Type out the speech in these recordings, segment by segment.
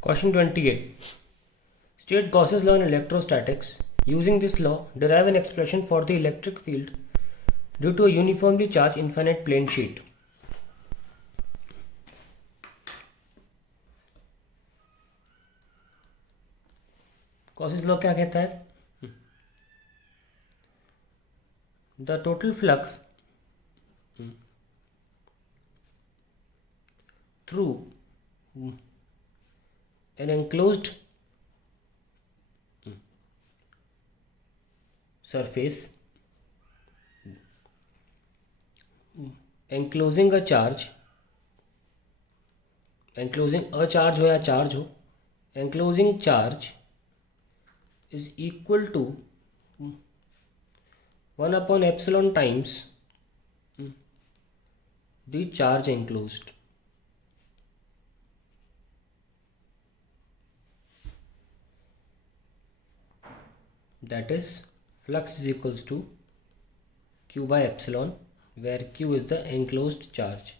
Question 28. State Gauss's law in electrostatics. Using this law, derive an expression for the electric field due to a uniformly charged infinite plane sheet. Gauss's law क्या कहता है? The total flux through an enclosed surface enclosing a charge हो या charge हो, enclosing charge is equal to 1 upon epsilon times the charge enclosed. That is, flux is equals to q by epsilon, where q is the enclosed charge.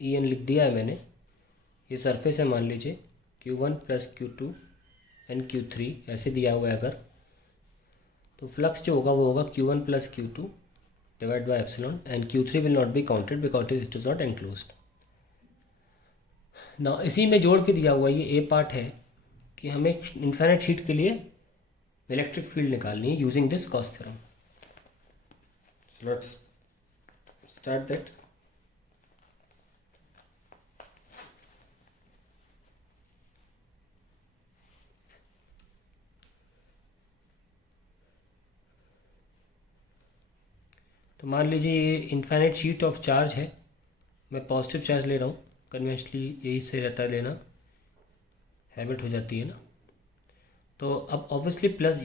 En लिख दिया है मैंने. ये surface है, मान लीजिए q1 plus q2 and q3 ऐसे दिया हुआ है अगर, तो फ्लक्स जो होगा वो होगा q1 plus q2 divide by epsilon, and q3 will not be counted because it is not enclosed. ना इसी में जोड़ के दिया हुआ ये ए पार्ट है कि हमें इन्फिनिट शीट के लिए इलेक्ट्रिक फील्ड निकालनी है using this Gauss theorem. So let's start that. तो मान लीजिए ये इन्फिनिट शीट ऑफ चार्ज है, मैं पॉजिटिव चार्ज ले रहा हूँ. कन्वेंशनली यही से रहता है लेना, हैबिट हो जाती है ना. तो अब ऑब्वियसली प्लस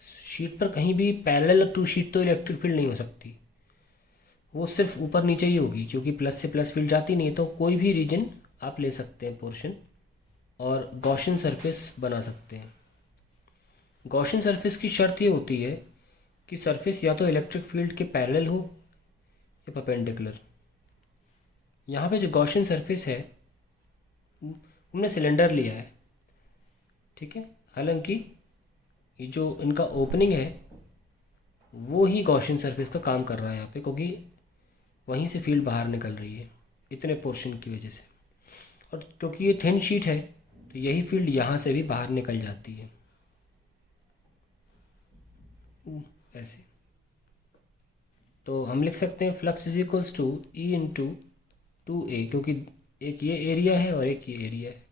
शीट पर कहीं भी पैरेलल टू शीट तो इलेक्ट्रिक फील्ड नहीं हो सकती, वो सिर्फ ऊपर नीचे ही होगी, क्योंकि प्लस से प्लस फील्ड जाती नहीं है. तो कोई भी रीजन आप ले सकते हैं पोर्शन और गॉसियन सरफेस बना सकते हैं. गॉसियन सरफेस की शर्त ये होती है कि सरफेस या तो इलेक्ट्रिक फील्ड के पैरेलल हो या परपेंडिकुलर. यहाँ पे जो गॉसियन सरफेस है हमने सिलेंडर लिया है, ठीक है. हालांकि ये जो इनका ओपनिंग है वो ही गॉसियन सरफेस का काम कर रहा है यहाँ पे, क्योंकि वहीं से फील्ड बाहर निकल रही है इतने पोर्शन की वजह से. और क्योंकि ये थिन शीट है तो यही फील्ड यहाँ से भी बाहर निकल जाती है ऐसे. तो हम लिख सकते हैं flux is equals to E into 2a, क्योंकि एक ये एरिया है और एक ये एरिया है.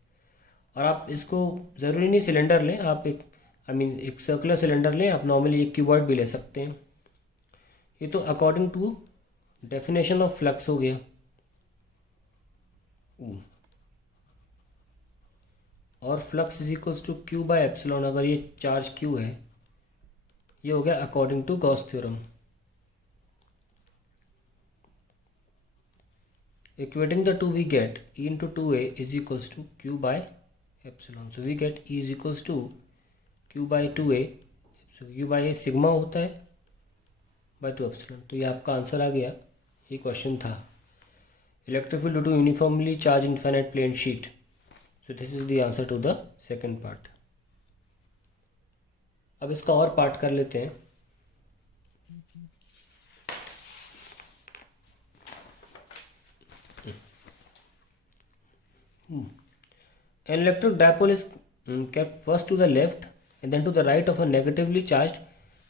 और आप इसको ज़रूरी नहीं सिलेंडर लें, आप एक एक सर्कुलर सिलेंडर लें. आप नॉर्मली एक क्यूबॉइड भी ले सकते हैं. ये तो according to definition of flux हो गया. और flux is equals to q by epsilon, अगर ये चार्ज q है, ये हो गया according to Gauss theorem. Equating the two, we get E into 2a is equals to q by epsilon. So we get E is equals to q by 2a. So q by a sigma होता है by 2 epsilon. तो ये आपका answer आ गया. ये question था electric field due to uniformly charged infinite plane sheet. So this is the answer to the second part. अब इसका और पार्ट कर लेते हैं. An electric dipole is kept first to the left and then to the right of a negatively charged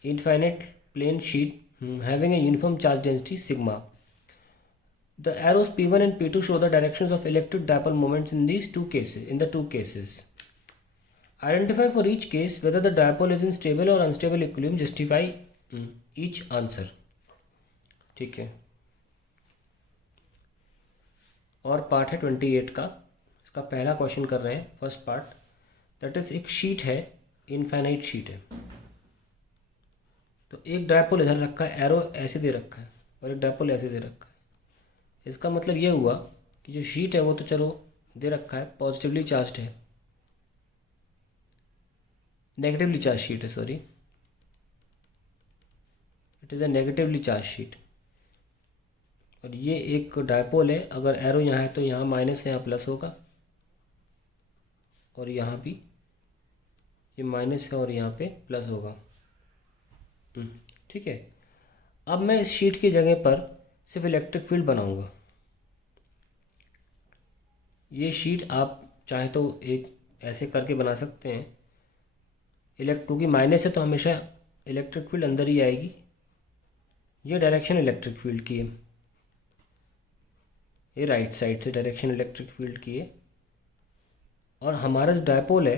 infinite plane sheet having a uniform charge density sigma. The arrows P1 and P2 show the directions of electric dipole moments in these two cases. In the two cases, identify for each case whether the dipole is in stable or unstable equilibrium. Justify each answer. ठीक है. और part है 28 का. इसका पहला question कर रहे हैं. फर्स्ट पार्ट, दैट इज एक शीट है, इनफाइनाइट शीट है. तो एक डायपोल इधर रखा है, एरो ऐसे दे रखा है, और एक डायपोल ऐसे दे रखा है. इसका मतलब ये हुआ कि जो शीट है वो तो चलो दे रखा है, पॉजिटिवली चार्ज्ड है, नेगेटिवली चार्ज शीट है, sorry, it is a negatively charge sheet. और ये एक डायपोल है. अगर एरो यहाँ है तो यहाँ माइनस है, यहाँ प्लस होगा. और यहाँ भी ये माइनस है और यहाँ पे प्लस होगा। ठीक है। अब मैं इस शीट की जगह पर सिर्फ इलेक्ट्रिक फील्ड बनाऊंगा। ये शीट आप चाहे तो एक ऐसे करके बना सकते हैं। क्योंकि माइनस है तो हमेशा इलेक्ट्रिक फील्ड अंदर ही आएगी। ये डायरेक्शन इलेक्ट्रिक फील्ड की है, ये राइट साइड से डायरेक्शन इलेक्ट्रिक फील्ड की है। और हमारा जो डायपोल है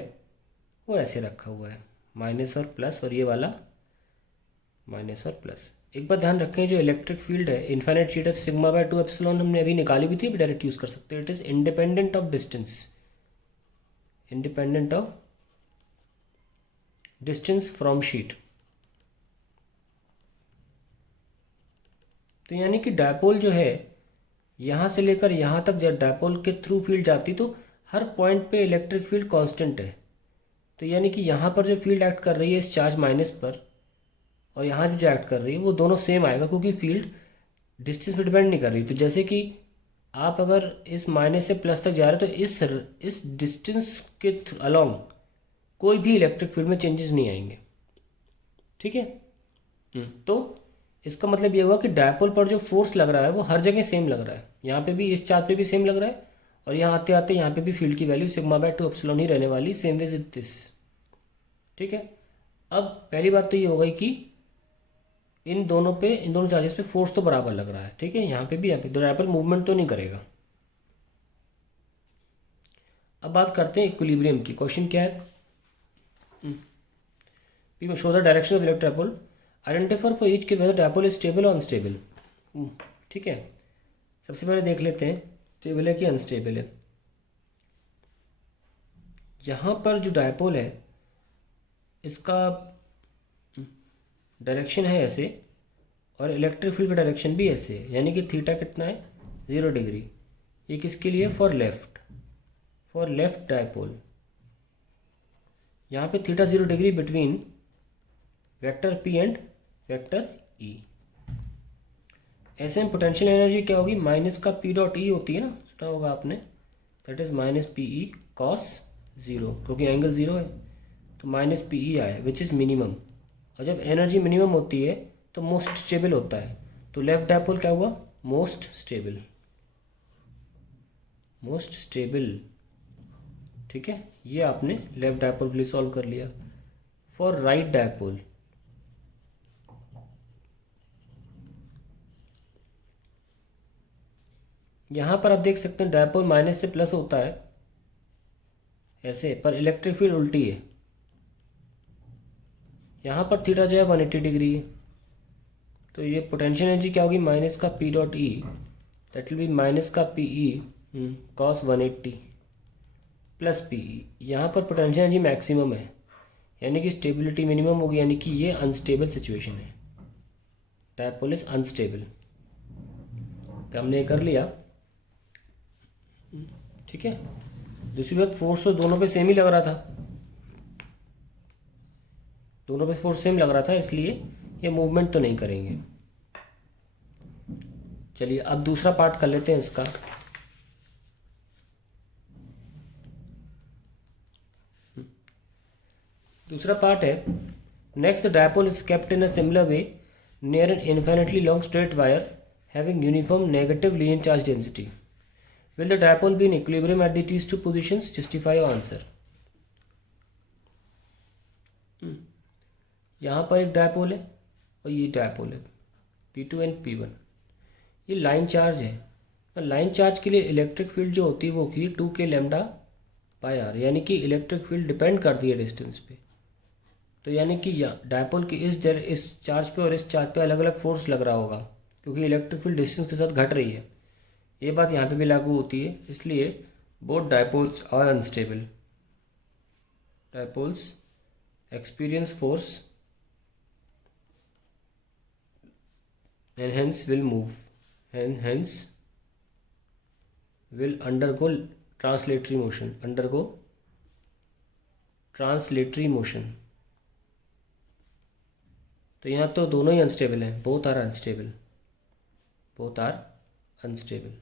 वो ऐसे रखा हुआ है, माइनस और प्लस, और ये वाला माइनस और प्लस। एक बात ध्यान रखें, जो इलेक्ट्रिक फील्ड है इन्फाइनाइट शीट है, सिग्मा बाय 2 एप्सिलॉन हमने अभी निकाली भी थी, अभी डायरेक्ट यूज़ कर सकते हैं। It is independent of distance, independent of distance from sheet. तो यानी कि डायपोल जो है यहाँ से लेकर यहाँ तक जब डायपोल के थ्रू फील्ड जाती तो हर पॉइंट पे इलेक्ट्रिक फील्ड कांस्टेंट है। तो यानी कि यहाँ पर जो फील्ड एक्ट कर रही है इस चार्ज माइनस पर, और यहाँ जो एक्ट कर रही है वो दोनों सेम आएगा, क्योंकि फील्ड डिस्टेंस पर डिपेंड नहीं कर रही। तो जैसे कि आप अगर इस माइनस से प्लस तक जा रहे हो तो इस डिस्टेंस के अलोंग कोई भी इलेक्ट्रिक फील्ड में चेंजेस नहीं आएंगे। ठीक है। तो इसका मतलब ये हुआ कि डायपोल पर जो फोर्स लग रहा है वो हर जगह सेम लग रहा है। यहाँ पे भी, इस चार्ज पे भी सेम लग रहा है, और यहाँ आते आते यहाँ पे भी फील्ड की वैल्यू सिग्मा बाय 2 एप्सिलॉन ही रहने वाली, सेम वेज इज दिस। ठीक है। अब पहली बात तो ये हो गई कि इन दोनों चार्जेस पे फोर्स तो बराबर लग रहा है। ठीक है। यहाँ पे भी, यहाँ पे तो डायपोल मूवमेंट तो नहीं करेगा। अब बात करते हैं इक्विलिब्रियम की। क्वेश्चन क्या है? Show the direction of electric dipole, identify for each के वेदर डायपोल इज स्टेबल और अनस्टेबल। ठीक है। सबसे पहले देख लेते हैं स्टेबल है कि अनस्टेबल है। यहाँ पर जो डायपोल है इसका डायरेक्शन है ऐसे, और इलेक्ट्रिक फील्ड का डायरेक्शन भी ऐसे है, यानी कि थीटा कितना है? 0 डिग्री। ये किसके लिए? For left dipole. यहाँ पे theta 0 degree between vector P and vector E. ऐसे में पोटेंशियल एनर्जी क्या होगी? माइनस का पी डॉट ई होती है ना, सुना होगा आपने, that is minus P E cos 0, क्योंकि एंगल 0 है तो माइनस पी ई आया, विच इज़ मिनिमम। और जब एनर्जी मिनिमम होती है तो मोस्ट स्टेबल होता है। तो लेफ्ट डायपोल क्या हुआ? Most stable. ठीक है। ये आपने लेफ्ट डायपोल के लिए सॉल्व कर लिया। फॉर राइट डायपोल, यहाँ पर आप देख सकते हैं डायपोल माइनस से प्लस होता है ऐसे, पर इलेक्ट्रिक फील्ड उल्टी है। यहाँ पर थीटा जो है 180 डिग्री है, तो ये पोटेंशियल एनर्जी क्या होगी? माइनस का P dot E, that will be minus का P E cos 180 plus P E. यहाँ पर पोटेंशियल एनर्जी मैक्सिमम है, यानी कि स्टेबिलिटी मिनिमम होगी, यानी कि ये अनस्टेबल सिचुएशन है। Dipole is unstable. तो हमने ये कर लिया। ठीक है। दूसरी बात, फोर्स तो दोनों पे सेम ही लग रहा था, दोनों पे फोर्स सेम लग रहा था, इसलिए ये मूवमेंट तो नहीं करेंगे। चलिए अब दूसरा पार्ट कर लेते हैं इसका। दूसरा पार्ट है, next the dipole is kept in a similar way near an infinitely long straight wire having uniform negative linear charge density. Will the dipole be in equilibrium at these two positions? Justify your answer. यहाँ पर एक dipole है और ये dipole है P2 and P1। ये line charge है, और लाइन चार्ज के लिए इलेक्ट्रिक फील्ड जो होती है वो होती है 2k लैम्डा बाय आर, यानी कि इलेक्ट्रिक फील्ड डिपेंड करती है डिस्टेंस पे। तो यानी कि डायपोल की इस चार्ज पे और इस चार्ज पे अलग अलग फोर्स लग रहा होगा, क्योंकि इलेक्ट्रिक फील्ड डिस्टेंस के साथ घट रही है। ये बात यहाँ पे भी लागू होती है, इसलिए both dipoles are unstable. Dipoles experience force and hence will move and hence will undergo translatory motion। तो यहाँ तो दोनों ही अनस्टेबल हैं, बोथ आर अनस्टेबल।